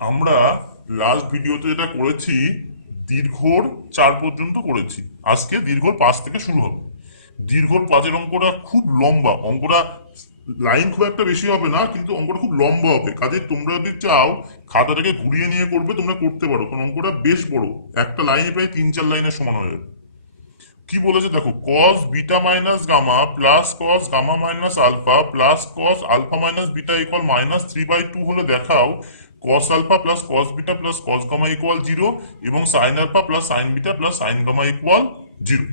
আমরা লাস্ট ভিডিওতে যেটা করেছি দীর্ঘর 4 পর্যন্ত করেছি। আজকে দীর্ঘর 5 থেকে শুরু হবে। দীর্ঘর 5-এর অঙ্কটা খুব লম্বা অঙ্কটা। লাইন খুব একটা বেশি হবে না, কিন্তু অঙ্কটা খুব লম্বা হবে। কাজে তোমরা যদি চাও খাতাটাকে ঘুরিয়ে নিয়ে করবে, তোমরা করতে পারো, কারণ অঙ্কটা বেশ বড়। একটা লাইনে প্রায় 3-4 লাইনের সমান হয়ে যাবে। কি বলেছে দেখো, cos beta minus gamma plus cos gamma minus alpha plus cos alpha minus beta equal -3/2 হলে দেখাও cos alpha plus cos beta plus cos gamma equal 0 এবং sine alpha plus sine beta plus sine gamma equal 0।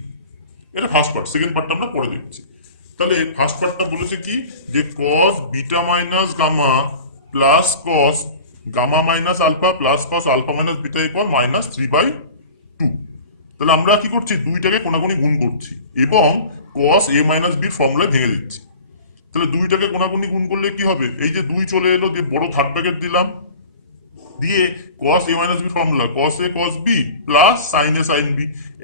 এটা first part. Second পার্টটা আমরা পরে দেখছি। তাহলে first পার্টটা বলেছে কি, যে cos beta minus gamma plus cos gamma minus alpha plus cos alpha minus beta equal -3/2। তাহলে আমরা কি করছি, দুইটাকে কোনাকুনি গুণ করছি এবং cos a মাইনাস বির ফর্মুলায় ভেঙে দিচ্ছি। তাহলে দুইটাকে কোনাকুনি গুণ করলে কি হবে, এই যে দুই চলে এলো, দিয়ে বড় থার্ড ব্র্যাকেট দিলাম, দিয়ে cos a মাইনাস বির formula cos a cos b plus sin a sin b।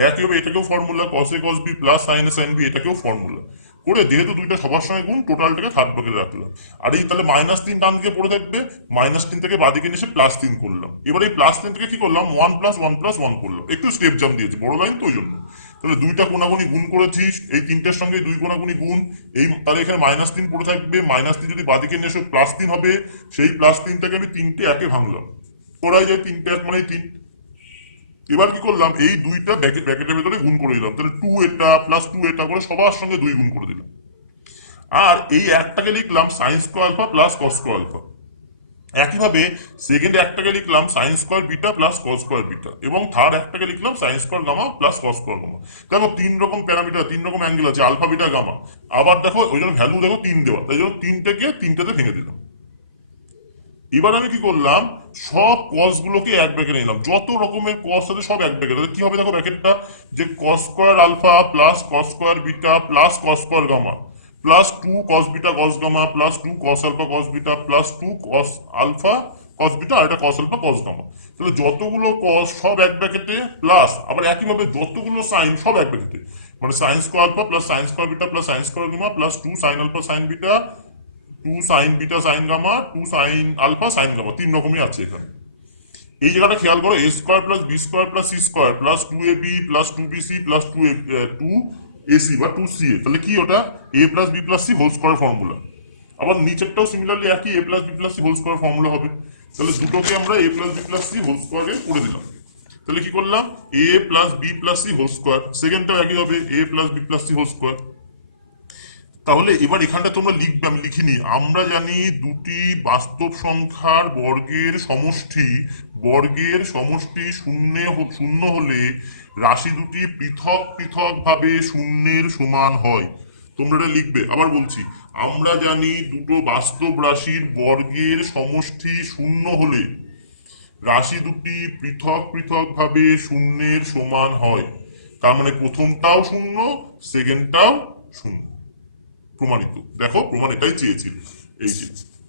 একইভাবে এটাকেও formula cos a cos b plus sin a sin b, এটাকেও ফর্মুলা করে, যেহেতু দুইটা সবার সঙ্গে গুণ, টোটালটাকে থার্ড ব্র্যাকেটে রাখলাম। আর এই তাহলে -3 ডান দিকে পড়ে থাকবে, -3 থেকে বাদিকে নিয়ে এসে +3 করলাম। এবার এই +3 থেকে কি করলাম, 1 + 1 + 1 করলাম। একটু স্টেপ জাম্প দিয়েছি, বড় লাইন তো ওই জন্য। তাহলে দুইটা কোনাকুনি গুণ করেছিস, এই তিনটের সঙ্গে দুই কোনাকুনি গুণ, এই তাহলে এখানে -3 পড়ে থাকবে, -3 যদি বাদিকে নিয়ে এসে +3 হবে, সেই +3টাকে আমি তিনটে একে ভাঙলাম, করাই যায় 3 × 1 = 3। এবার কি করলাম, এই দুইটা ব্র্যাকেটের ভেতরে গুণ করে দিলাম, তাহলে 2 এটা প্লাস 2 এটা করে সবার সঙ্গে 2 গুণ করে দিলাম। আর এই একটাকে লিখলাম sine square alpha plus cos square alpha. একইভাবে সেকেন্ড একটাকে লিখলাম sine square beta plus cos square beta, এবং থার্ড একটাকে লিখলাম sine square gamma plus cos square gamma. দেখো 3 রকম প্যারামিটার, 3 রকম অ্যাঙ্গেল আছে, আলফা বিটা গামা। আবার দেখো ওই জন্য ভ্যালু দেখো 3 দেওয়া, তাই জন্য তিনটাকে তিনটাতে ভেঙে দিলাম। এবার আমি কি করলাম, সব কস গুলোকে এক ব্র্যাকেটে নিলাম, যত রকমের কস আছে সব এক ব্র্যাকেটে। কি হবে দেখো ব্র্যাকেটটা, যে cos square alpha plus cos square beta plus cos square gamma plus 2 cos beta cos gamma plus 2 cos alpha cos beta plus 2 cos alpha cos beta, আর এটা কস আলফা কস গামা। তাহলে যতগুলো কস সব এক ব্র্যাকেটে, প্লাস আবার একইভাবে যতগুলো সাইন সব এক ব্র্যাকেটে, মানে sine square alpha plus sine square beta plus sine square gamma plus 2 sine alpha sine beta 2 sine beta sine gamma 2 sine alpha sine gamma. 3 রকমই আছে এখানে। এই জায়গাটা খেয়াল করো, A square plus B square plus C square plus 2ab plus 2bc plus 2ac বা 2ca। তাহলে কি ওটা, a plus B plus C whole square formula. আবার নিচেরটাও সিমিলারলি একই, a plus B plus C whole square formula হবে। তাহলে দুটোকে আমরা a plus B plus C whole স্কোয়ারে করে দিলাম। তাহলে কি করলাম, a plus B plus C whole square. সেকেন্ডটাও একই হবে, a plus B plus C whole square. তাহলে এবার এখানটা তোমরা লিখবে, আমি লিখিনি। আমরা জানি দুটি বাস্তব সংখ্যার বর্গের সমষ্টি শূন্য হলে রাশি দুটি পৃথক পৃথক ভাবে শূন্যের সমান হয়। তোমরা এটা লিখবে, আবার বলছি। আমরা জানি দুটো বাস্তব রাশির বর্গের সমষ্টি শূন্য হলে রাশি দুটি পৃথক পৃথক ভাবে শূন্যের সমান হয়। তার মানে প্রথমটাও শূন্য, সেকেন্ডটাও শূন্য। প্রমাণিত। দেখো প্রমাণ এটাই চেয়েছিল, এই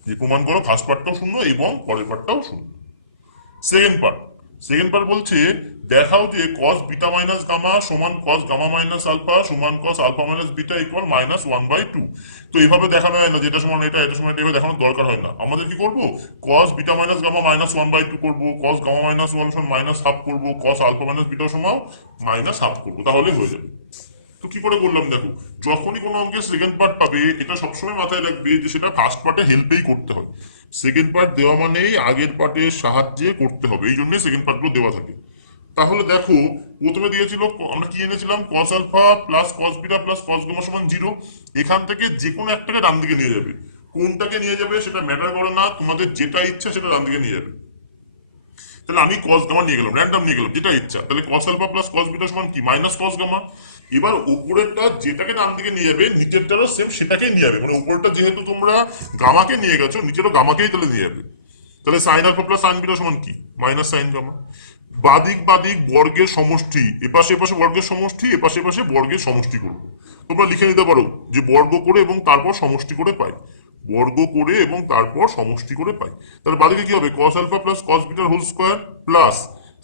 যে প্রমাণ করো ফার্স্ট পার্টটাও শূন্য এবং পরের পার্টটাও শূন্য। সেকেন্ড পার্ট বলছে, দেখাও যে কস বিটা মাইনাস গামা সমান কস গামা মাইনাস আলফা সমান cos alpha minus beta equal -1/2। তো এইভাবে দেখানো হয় না, যেটা সমান এটা, এটা সমান এটা, এভাবে দেখানোর দরকার হয় না। আমাদের কি করবো, কস বিটা মাইনাস গামা -1/2 করবো, কস গামা মাইনাস ওয়ান সমান -1/2 করবো, কস আলফা মাইনাস বিটা সমান -1/2 করবো, তাহলে হয়ে যাবে। তো কি করে করলাম দেখো, যখনই কোনো অঙ্কের সেকেন্ড পার্ট পাবে, এটা সবসময় মাথায় রাখবে যে সেটা ফার্স্ট পার্টে হেল্পেই করতে হয়। সেকেন্ড পার্ট দেওয়া মানেই আগের পার্টের সাহায্যে করতে হবে, এই জন্যই সেকেন্ড পার্টগুলো দেওয়া থাকে। তাহলে দেখো, প্রথমে দিয়েছিল, আমরা কি এনেছিলাম, cos alpha plus cos beta plus cos gamma সমান 0। এখান থেকে যে কোনো একটাকে ডান দিকে নিয়ে যাবে। কোনটাকে নিয়ে যাবে সেটা ম্যাটার করে না, তোমাদের যেটা ইচ্ছা সেটা ডান দিকে নিয়ে যাবে। তাহলে আমি কস গামা নিয়ে গেলাম, র্যান্ডম নিয়ে গেলাম, যেটা ইচ্ছা। তাহলে cos alpha plus cos beta সমান কি, মাইনাস কস গামা। এবার উপরেরটা যেটাকে ডান দিকে নিয়ে যাবে, নিচেরটারও সেম সেটাকেই নিয়ে যাবে, মানে উপরেরটা যেহেতু তোমরা গামাকে নিয়ে গেছো, নিচেরও গামাকেই তাহলে নিয়ে যাবে। তাহলে sine alpha plus sine beta সমান কি, মাইনাস সাইন গামা। বাদিক বাদিক বর্গের সমষ্টি, এপাশে এপাশে বর্গের সমষ্টি, এপাশে এপাশে বর্গের সমষ্টি করবো। তোমরা লিখে নিতে পারো যে বর্গ করে এবং তারপর সমষ্টি করে পাই, বর্গ করে এবং তারপর সমষ্টি করে পাই। তাহলে বাদিকে কি হবে, কস আলফা প্লাস কস বিটার whole square plus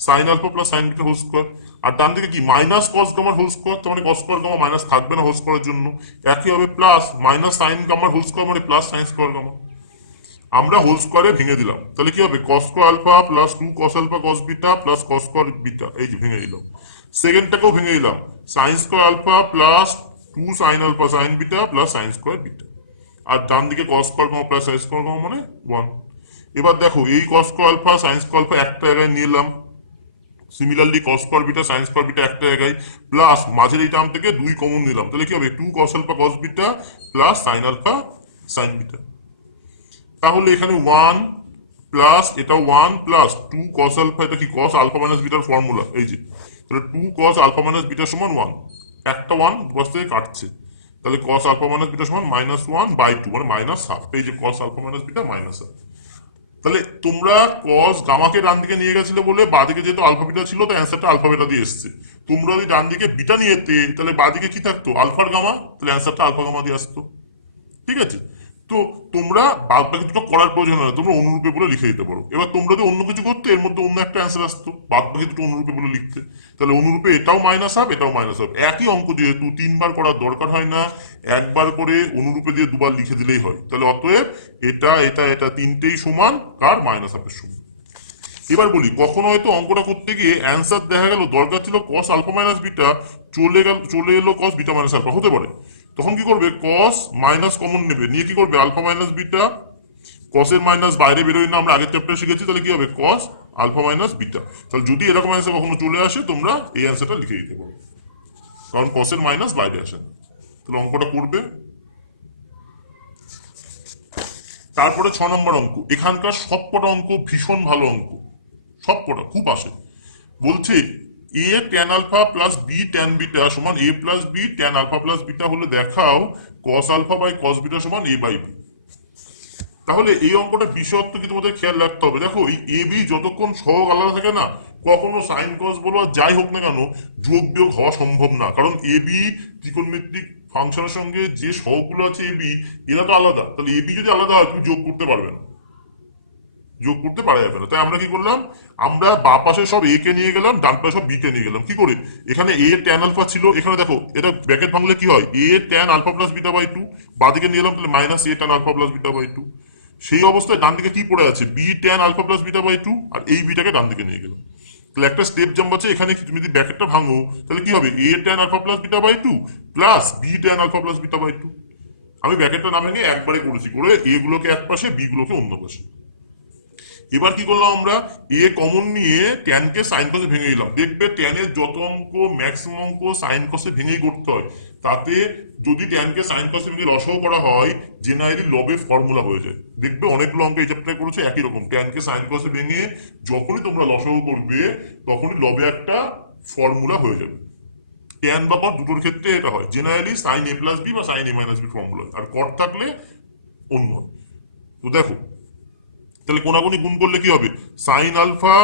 sine alpha plus sine বিটার হোল স্কোয়ার। আর ডান দিকে কি, মাইনাস কস গামার হোল স্কোয়ার, তার মানে কস স্কোয়ার গামা মাইনাস থাকবে না হোল স্কোয়ারের জন্য, একই হবে প্লাস মাইনাস সাইন গামার হোল স্কোয়ার, মানে প্লাস সাইন স্কোয়ার গামা। আমরা হোল স্কোয়ারে ভেঙে দিলাম, তাহলে কি হবে cos square alpha plus 2 cos alpha cos beta plus cos square beta, এই যে ভেঙে দিলাম। সেকেন্ডটাকেও ভেঙে দিলাম, sine square alpha plus 2 sine alpha sine beta plus sine square beta. আর ডান দিকে cos square comma plus sine square comma মানে 1। এবার দেখো এই cos square alpha sine square alpha একটা জায়গায় নিয়ে এলাম, similarly cos square beta sine square beta একটা জায়গায়, প্লাস মাঝের এই টার্ম থেকে 2 কমন নিলাম, তাহলে কি হবে 2 cos alpha cos beta plus sine alpha sine beta. তাহলে এখানে 1 প্লাস এটা 1 প্লাস 2 কস আলফা, এটা কি কস আলফা মাইনাস বিটার ফর্মুলা, এই যে তাহলে 2 কস আলফা মাইনাস বিটা সমান 1, একটা 1 দুপাশ থেকে কাটছে, তাহলে কস আলফা মাইনাস বিটা সমান -1/2 মানে -1/2, এই যে কস আলফা মাইনাস বিটা -1/2। তাহলে তোমরা কস গামাকে ডান দিকে নিয়ে গেছিলে বলে বাদিকে যেহেতু আলফা বিটা ছিল তাই অ্যান্সারটা আলফা বিটা দিয়ে এসছে। তোমরা যদি ডান দিকে বিটা নিয়ে যেতে তাহলে বাদিকে কি থাকতো আলফার গামা, তাহলে অ্যান্সারটা আলফা গামা দিয়ে আসতো। ঠিক আছে, তো তোমরা বাদ বাকি দুটো করার প্রয়োজন হয় না, তোমরা অনুরূপে বলে লিখে দিতে পারো। এবার তোমরা যদি অন্য কিছু করতে এর মধ্যে অন্য একটা অ্যান্সার আসতো, বাদ বাকি দুটো অনুরূপে বলে লিখতে, তাহলে অনুরূপে এটাও মাইনাস হাফ এটাও মাইনাস হাফ, একই অঙ্ক যেহেতু 3বার করার দরকার হয় না, একবার করে অনুরূপে দিয়ে 2বার লিখে দিলেই হয়। তাহলে অতএব এটা এটা এটা তিনটেই সমান কার মাইনাস হাফের সমান। এবার বলি কখনো হয়তো অঙ্কটা করতে গিয়ে অ্যান্সার দেখা গেল দরকার ছিল কস আলফা মাইনাস বিটা, চলে এলো কস বিটা মাইনাস আলফা, হতে পারে। তখন কি করবে কস মাইনাস কমন নেবে, নিয়ে কি করবে আলফা মাইনাস বিটা, কসের মাইনাস বাইরে বেরোয় না, আমরা আগের চ্যাপ্টারে শিখেছি, তাহলে কি হবে কস আলফা মাইনাস বিটা। তাহলে যদি এরকম অ্যান্সার কখনো চলে আসে তোমরা এই অ্যান্সারটা লিখে দিতে পারো, কারণ কসের মাইনাস বাইরে আসে না। তাহলে অঙ্কটা করবে। তারপরে 6 নম্বর অঙ্ক, এখানকার সবকটা অঙ্ক ভীষণ ভালো অঙ্ক, সবকটা খুব আসে। বলছে A tan alpha plus B tan beta সমান A plus B tan alpha plus beta হলে দেখাও cos alpha by cos beta সমান এ বাই বি। তাহলে এই অঙ্কটা বিশেষত্ব কি তোমাদের খেয়াল রাখতে হবে। দেখো এই এ বি যতক্ষণ সহগ আলাদা থাকে না, কখনো সাইন কস বলো যাই হোক না কেন যোগ বিয়োগ হওয়া সম্ভব না, কারণ এ বি ত্রিকোণমিতিক ফাংশনের সঙ্গে যে সহগগুলো আছে এ বি এরা তো আলাদা, তাহলে এ বি যদি আলাদা হয় তুমি যোগ করতে পারবে না, যোগ করতে পারা যাবে না। তাই আমরা কি করলাম, আমরা বা পাশে সব এ কে নিয়ে গেলাম, ডান পাশে সব বি কে নিয়ে গেলাম। কি করে, এখানে এ ট্যান আলফা ছিল, এখানে দেখো এটা ব্র্যাকেট ভাঙলে কি হয় A tan alpha plus beta by 2, বাদিকে নিয়ে এলাম তাহলে minus A tan alpha plus beta by 2। সেই অবস্থায় ডান দিকে কি পড়ে আছে B tan alpha plus beta by 2, আর এই বিটাকে ডান দিকে নিয়ে গেলাম। তাহলে একটা স্টেপ জাম্প আছে এখানে, তুমি যদি ব্র্যাকেটটা ভাঙো তাহলে কি হবে A tan alpha plus beta by 2 plus B tan alpha plus beta by 2। আমি ব্র্যাকেটটা না ভেঙে একবারে করেছি, করে এ গুলোকে এক পাশে বি গুলোকে অন্য পাশে। এবার কি করলাম আমরা এ কমন নিয়ে ট্যানকে সাইন কসে ভেঙে দিলাম। দেখবে ট্যানের যত অঙ্ক ম্যাক্সিমাম অঙ্ক সাইন কসে ভেঙেই করতে হয়, তাতে যদি ট্যানকে সাইন কসে ভেঙে লসাগু করা হয় জেনারেলি লবে ফর্মুলা হয়ে যায়। দেখবে অনেকগুলো অঙ্ক এই চ্যাপ্টারে করেছে একই রকম, ট্যানকে সাইন কসে ভেঙে যখনই তোমরা লসাগু করবে তখনই লবে একটা ফর্মুলা হয়ে যাবে। ট্যান বা কট দুটোর ক্ষেত্রে এটা হয়, জেনারেলি সাইন এ প্লাস বি বা sign A minus B formula, আর কট থাকলে অন্য। তো দেখো তাহলে কোনাগুনি গুণ করলে কি হবে sine alpha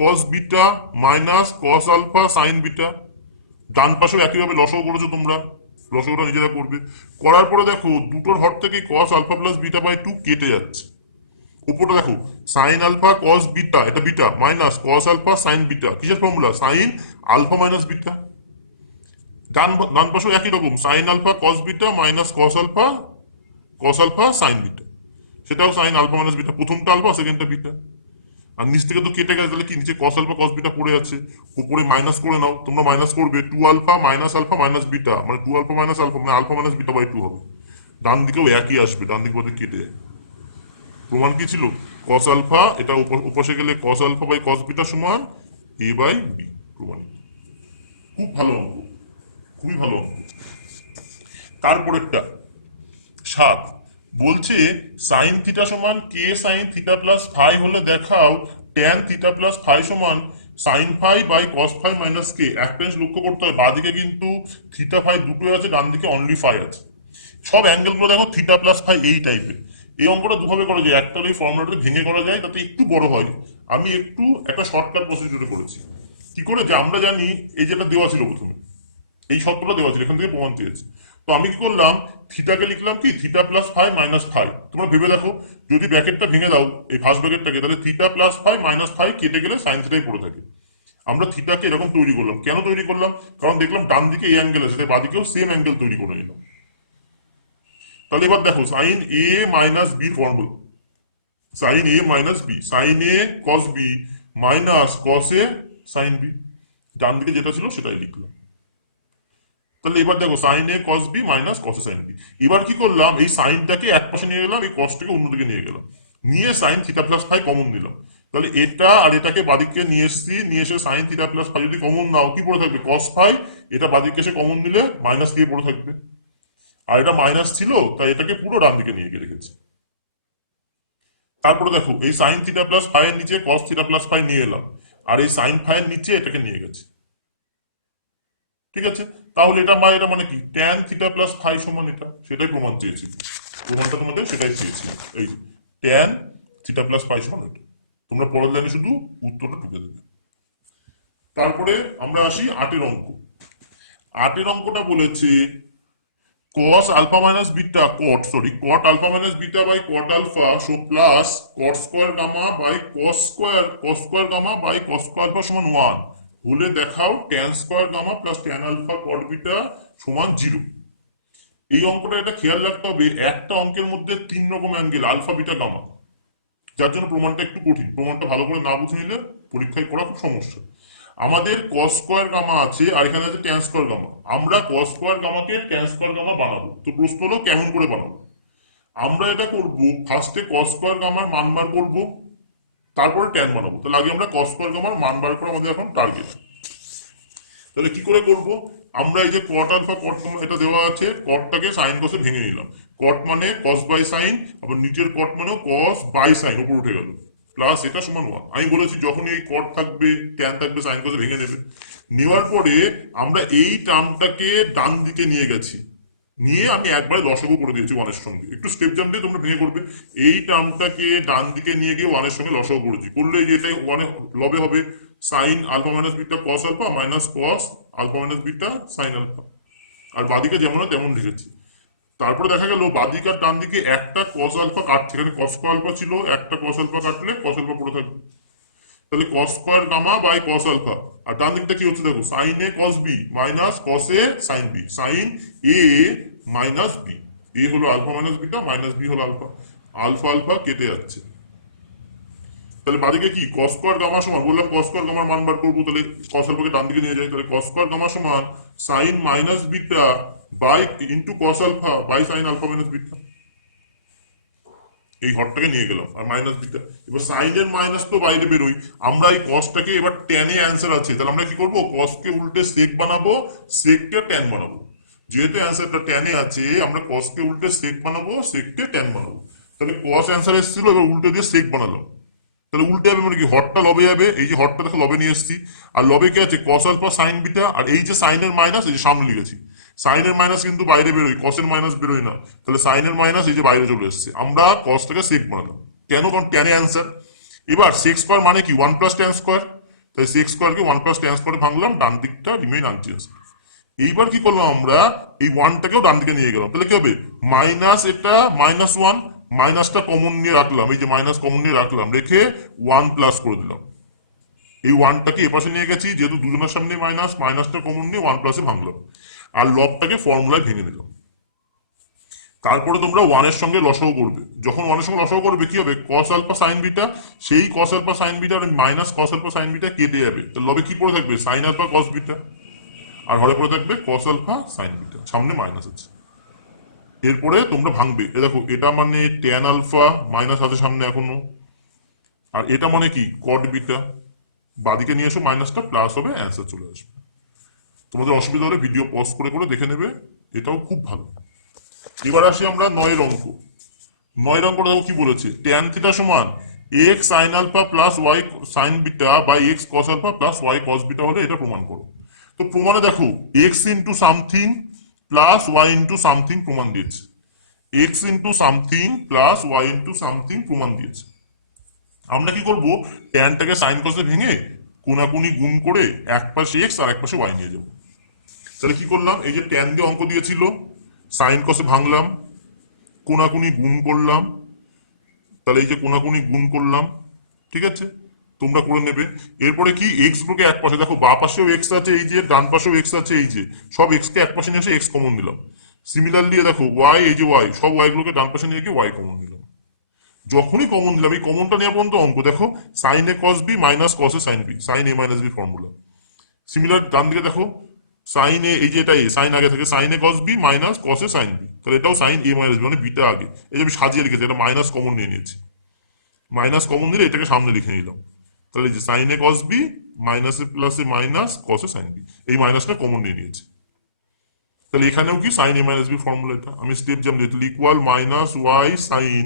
cos beta minus cos alpha sine beta. ডান পাশেও একইভাবে লসাগু করেছো তোমরা, লসাগুটা নিজেরা করবে। করার পরে দেখো দুটোর হর থেকে cos alpha plus beta by 2 কেটে যাচ্ছে। উপরটা দেখো সাইন আলফা কস বিটা, এটা beta minus cos alpha sine beta, কিসের formula sine alpha minus beta. ডান পাশেও একই রকম sine alpha cos beta minus cos alpha sine beta, সেটাও সাইন আলফা মাইনাস বিটা, প্রথমটা আলফা সেকেন্ডটা বিটা। আর নিচ থেকে তো কেটে গেছে, তাহলে কি নিচে কস আলফা কস বিটা পড়ে আছে, উপরে মাইনাস করে নাও। তোমরা মাইনাস করবে 2 আলফা মাইনাস বিটা মানে 2 আলফা মাইনাস আলফা মানে আলফা মাইনাস বিটা বাই 2 হবে। ডান দিকেও একই আসবে, ডান দিকে বোধহয় কেটে যায়। প্রমাণ কি ছিল কস আলফা, এটা উপসে গেলে cos alpha by cos beta সমান এ বাই বি, প্রমাণিত। খুব ভালো অঙ্ক, খুবই ভালো অঙ্ক। তারপরেরটা 7 বলছে সাইন থিটা সমান K sine theta plus phi হলে দেখাও ট্যান থিটা প্লাস ফাই সমান sine phi by cos phi minus K. একটা জিনিস লক্ষ্য করতে হয় বাদিকে কিন্তু থিটা ফাই দুটোই আছে, ডান দিকে অনলি ফাই আছে। সব অ্যাঙ্গেলগুলো দেখো থিটা প্লাস ফাই এই টাইপের। এই অঙ্কটা দুভাবে করা যায়, একটা হলে এই ফর্মুলাটা ভেঙে করা যায় তাতে একটু বড় হয়, আমি একটু একটা শর্টকাট প্রসিডিউরে করেছি। কি করে যে আমরা জানি এই যেটা দেওয়া ছিল প্রথমে এই শর্তটা দেওয়া ছিল, এখান থেকে প্রমাণ পেয়েছি। তো আমি কি করলাম থিটাকে লিখলাম কি theta plus phi minus phi. তোমরা ভেবে দেখো যদি ব্র্যাকেটটা ভেঙে দাও এই ফার্স্ট ব্র্যাকেটটাকে, তাহলে theta plus phi minus phi কেটে গেলে সাইন থিটাই পড়ে থাকে। আমরা থিটাকে এরকম তৈরি করলাম, কেন তৈরি করলাম, কারণ দেখলাম ডান দিকে এই অ্যাঙ্গেল আছে তাই বাদিকেও সেম অ্যাঙ্গেল তৈরি করে নিলাম। তাহলে এবার দেখো সাইন এ মাইনাস বির formula, sign A minus B, sine A cos B minus cos A sine B, ডান দিকে যেটা ছিল সেটাই লিখলাম। তাহলে এবার দেখো sine A cos B minus cos A sine B. এবার কি করলাম, এই সাইনটাকে এক পাশে নিয়ে গেলাম, এই কসটাকে অন্যদিকে নিয়ে গেলাম, নিয়ে sine theta plus phi common নিলাম। তাহলে এটা আর এটাকে বাদিকে নিয়ে এসছি, নিয়ে এসে সাইন থিটা প্লাস ফাই যদি কমন নাও কি পড়ে থাকবে, কস ফাই। এটা বাদিকে এসে কমন নিলে মাইনাস দিয়ে পড়ে থাকবে, আর এটা মাইনাস ছিল তাই এটাকে পুরো ডান দিকে নিয়ে গিয়ে রেখেছি। তারপরে দেখো এই সাইন থিটা প্লাস ফাই এর নিচে কস থিটা প্লাস ফাই নিয়ে এলাম, আর এই সাইন ফাই এর নিচে এটাকে নিয়ে গেছি। ঠিক আছে, তাহলে এটা মানে কি, ট্যান থিটা প্লাস ফাই সমান এটা, সেটাই প্রমাণ চেয়েছি। প্রমাণটা তোমাদের সেটাই চেয়েছি, এই ট্যান থিটা প্লাস ফাই সমান এটা। তোমরা পরের লাইনে শুধু উত্তরটা ঢুকে দেবে। তারপরে আমরা আসি 8 অঙ্ক। 8 অঙ্কটা বলেছে cos alpha minus beta cot alpha minus beta by cot alpha so plus cot square gamma by cos square gamma by cos square alpha সমান 1 হলে দেখাও tan square gamma plus tan alpha cot beta সমান 0। এই অঙ্কটা এটা খেয়াল রাখতে হবে, একটা অঙ্কের মধ্যে 3 রকম অ্যাঙ্গেল আলফা বিটা গামা, যার জন্য প্রমাণটা একটু কঠিন। প্রমাণটা ভালো করে না বুঝে নিলে পরীক্ষায় করা খুব সমস্যা। আমাদের কস স্কোয়ার গামা আছে আর এখানে আছে ট্যান স্কোয়ার গামা। আমরা কস স্কোয়ার গামাকে ট্যান স্কোয়ার গামা বানাবো। তো প্রশ্ন হলো কেমন করে বানাবো। আমরা এটা করব, ফার্স্টে কস স্কোয়ার গামার মান বার করবো, তারপরে ট্যান বানাবো। তাহলে আগে আমরা কস স্কোয়ার গামার মান বার করা আমাদের এখন টার্গেট। তাহলে কি করে করব, আমরা এই যে কট আলফা কট এটা দেওয়া আছে, কটটাকে সাইন কসে ভেঙে নিলাম। কট মানে কস বাই সাইন, আবার নিচের কট মানেও কস বাই সাইন, উপর উঠে গেল, প্লাস এটা সমান 1। আমি বলেছি যখন এই কট থাকবে ট্যান থাকবে সাইন কসে ভেঙে নেবে। নেওয়ার পরে আমরা এই টার্মটাকে ডান দিকে নিয়ে গেছি, নিয়ে আমি একবারে লসাগু করে দিয়েছি ওয়ানের সঙ্গে। একটু স্টেপ জাম্প দিয়ে তোমরা ভেঙে করবে। এই টার্মটাকে ডান দিকে নিয়ে গিয়ে ওয়ানের সঙ্গে লসাগু করেছি, করলে যে এটা ওয়ানে লবে হবে sine alpha minus beta cos alpha minus cos alpha minus beta sine alpha, আর বাদিকে যেমন তেমন লিখেছি। তারপরে দেখা গেল বাদিক আর ডান দিকে একটা কস আলফা কাটছে, এখানে কস আলফা ছিল, একটা কস আলফা কাটলে কস আলফা পড়ে থাকবে। তাহলে cos square gamma by cos alpha, আর ডান দিকটা কি হচ্ছে দেখো, sine A cos B minus cos A sine B, sine A minus B. A হলো alpha minus beta, minus B হলো আলফা, আলফা আলফা কেটে যাচ্ছে। তাহলে বাদিকে কি কস স্কোয়ার গামা সমান, বললাম কস স্কোয়ার গামার মান বার করবো, তাহলে কস আলফাকে ডান দিকে নিয়ে যাই। তাহলে কস স্কোয়ার গামা সমান sine minus beta by into cos alpha by sine alpha minus beta. এই ঘরটাকে নিয়ে গেলাম আর মাইনাস বিটা। এবার সাইনের মাইনাস তো বাইরে বেরোই, আমরা এই কসটাকে এবার টেনে অ্যান্সার আছে, তাহলে আমরা কি করবো, কসকে উল্টে সেক বানাবো, সেককে ট্যান বানাবো। যেহেতু অ্যান্সারটা ট্যানে আছে আমরা কসকে উল্টে সেক বানাবো, সেককে ট্যান বানাবো। তাহলে কস অ্যান্সার এসেছিল, এবার উল্টে দিয়ে সেক বানালাম। তাহলে উল্টে যাবে মানে কি, হরটা লবে যাবে, এই যে হরটা দেখো লবে নিয়ে এসেছি, আর লবে কি আছে কস আলফা সাইন বিটা, আর এই যে সাইনের মাইনাস এই যে সামনে লিখেছি, সাইনের মাইনাস কিন্তু বাইরে বেরোয়, কসের মাইনাস বেরোয় না, তাহলে সাইনের মাইনাস এই যে বাইরে চলে এসেছে। আমরা কসটাকে সেক বানালাম, কেন, কারণ ট্যানে অ্যান্সার। এবার সেক স্কোয়ার মানে কি 1 প্লাস ট্যান স্কোয়ার, তাই সেক স্কোয়ারকে 1 প্লাস ট্যান স্কোয়ারে ভাঙলাম, ডান দিকটা রিমেইন আনচেঞ্জ। এইবার কি করলাম, আমরা এই ওয়ানটাকেও ডান দিকে নিয়ে গেলাম, তাহলে কি হবে মাইনাস এটা মাইনাস 1, মাইনাসটা কমন নিয়ে রাখলাম, এই যে মাইনাস কমন নিয়ে রাখলাম, রেখে 1 প্লাস করে দিলাম। এই ওয়ানটাকে এপাশে নিয়ে গেছি, যেহেতু দুজনের সামনে মাইনাস, মাইনাসটা কমন নিয়ে 1 প্লাসে ভাঙলাম, আর লবটাকে ফর্মুলায় ভেঙে নিলাম। তারপরে তোমরা ওয়ানের সঙ্গে লসাগু করবে, যখন ওয়ানের সঙ্গে লসাগু করবে কি হবে, কস আলফা সাইন বিটা, সেই কস আলফা সাইন বিটা আর minus cos alpha sine beta কেটে যাবে, তো লবে কি পড়ে থাকবে, সাইন আলফা কস বিটা, আর হরে পড়ে থাকবে কস আলফা সাইন বিটা, সামনে মাইনাস আছে। এরপরে তোমরা ভাঙবে, এ দেখো এটা মানে ট্যান আলফা মাইনাস আছে সামনে এখনো, আর এটা মানে কি কট বিটা, বাদিকে নিয়ে এসো মাইনাসটা প্লাস হবে, অ্যান্সার চলে আসবে। তোমাদের অসুবিধা হলে ভিডিও পজ করে করে দেখে নেবে, এটাও খুব ভালো। এবার আসি আমরা 9 অঙ্ক। 9 অঙ্কটা দেখো কি বলেছে, ট্যান থিটা সমান x sine alpha plus y sine beta by x cos alpha plus y cos beta হলে এটা প্রমাণ করো। তো প্রমাণে দেখো x into something plus y into something প্রমাণ দিয়েছে, x into something plus y into something প্রমাণ দিয়েছে। আমরা কি করব, ট্যানটাকে সাইন কসে ভেঙে কোনাকুনি গুণ করে এক পাশে এক্স আর এক পাশে ওয়াই নিয়ে যাবো। তাহলে কি করলাম, এই যে ট্যান দিয়ে অঙ্ক দিয়েছিল, সাইন কসে ভাঙলাম, কোনাকুনি গুণ করলাম, তাহলে এই যে কোনাকুনি গুণ করলাম, ঠিক আছে, তোমরা করে নেবে। এরপরে কি এক্স গুলোকে এক পাশে, দেখো বা পাশেও এক্স আছে, এই যে ডান পাশেও এক্স আছে, এই যে সব এক্স কে এক পাশে নিয়ে এসে এক্স কমন নিলাম। সিমিলারলি দেখো ওয়াই, এই যে ওয়াই, সব ওয়াই গুলোকে ডান পাশে নিয়ে গিয়ে ওয়াই কমন নিলাম। যখনই কমন দিলাম, এই কমনটা নেওয়া পর্যন্ত অঙ্ক দেখো, sine A cos B minus cos A sine B, sine A minus B formula. Similar ডান দিকে দেখো, সাইন এ, এই যে এটা এ, সাইন আগে থেকে sign A cos B minus cos A sine B, তাহলে এটাও সাইন এ মাইনাস বি, মানে বিটা আগে। এই যে আমি সাজিয়ে লিখেছি, এটা মাইনাস কমন নিয়ে নিয়েছি, মাইনাস কমন দিলে এটাকে সামনে লিখে নিলাম। তাহলে এই যে sine A cos B minus A plus A minus cos A sine B, এই মাইনাসটা কমন নিয়ে নিয়েছি। তাহলে এখানেও কি sine A minus B formula, এটা আমি স্টেপ জাম দিই, তাহলে equal minus y sine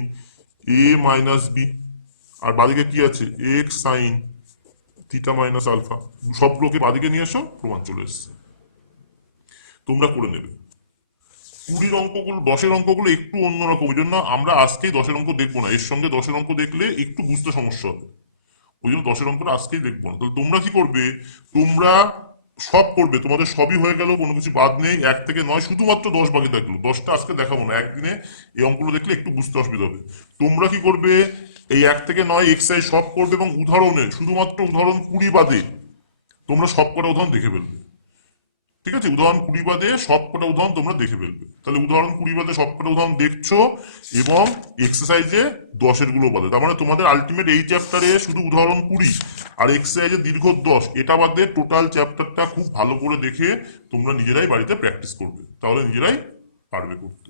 A minus B, আর বাদিকে কি আছে, x sine theta minus alpha. সবগুলোকে বাদিকে নিয়ে এসো, প্রমাণ চলে এসছে। তোমরা করে নেবে। 20 অঙ্কগুলো, 10-এর অঙ্কগুলো একটু অন্যরকম, ওই জন্য আমরা আজকেই 10-এর অঙ্ক দেখবো না, এর সঙ্গে 10-এর অঙ্ক দেখলে একটু বুঝতে সমস্যা হবে, ওই জন্য 10-এর অঙ্কটা আজকেই দেখবো না। তাহলে তোমরা কি করবে, তোমরা সব করবে, তোমাদের সবই হয়ে গেল, কোনো কিছু বাদ নেই, 1 থেকে 9 শুধুমাত্র 10 বাকি থাকলো, 10টা আজকে দেখাবো না, একদিনে এই অঙ্কগুলো দেখলে একটু বুঝতে অসুবিধা হবে। তোমরা কি করবে, এই 1 থেকে 9 এক্সারসাইজ সব করবে, এবং উদাহরণে শুধুমাত্র উদাহরণ 20 বাদে তোমরা সব কটা উদাহরণ দেখে ফেলবে। ঠিক আছে, উদাহরণ 20 বাদে সব কটা উদাহরণ তোমরা দেখে ফেলবে। তাহলে উদাহরণ 20 বাদে সব কটা উদাহরণ দেখছো, এবং এক্সারসাইজে 10-এর গুলো বাদে, তার মানে তোমাদের আলটিমেট এই চ্যাপ্টারে শুধু উদাহরণ 20 আর এক্সারসাইজে দীর্ঘ 10, এটা বাদে টোটাল চ্যাপ্টারটা খুব ভালো করে দেখে তোমরা নিজেরাই বাড়িতে প্র্যাকটিস করবে, তাহলে নিজেরাই পারবে করতে।